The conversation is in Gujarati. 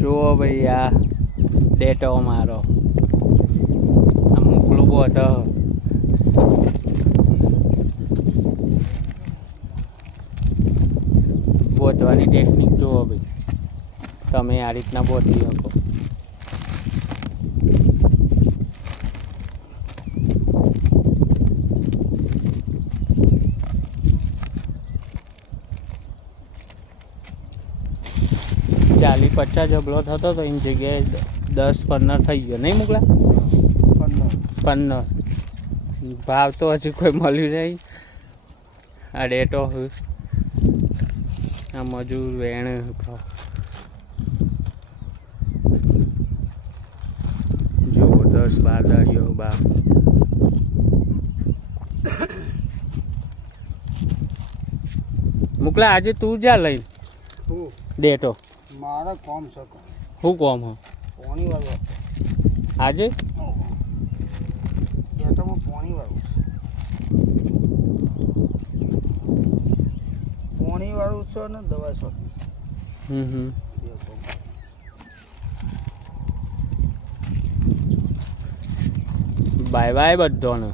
જુઓ ભાઈ આ ડેટો મારો આ મોકલું બોટ બોતવાની ટેકનિક જુઓ ભાઈ તમે આ રીતના બોતી શકો ચાલી 50 જબલો થતો તો એની જગ્યાએ 10-15 થઈ ગયો નહીં મોકલા 15 ભાવ તો હજી કોઈ મળ્યું નહીં આ ડેટો આ મજૂર વેણ જુઓ 10-12 દાડીઓ બા મોકલા આજે તું જા લઈ ડેટો મારા કોમ છે શું કોમ હો પાણી વાળવા આજે ડેટામાં પાણી વાળવું પાણી વાળું છે ને દવા છોડવી બાય બાય બધાને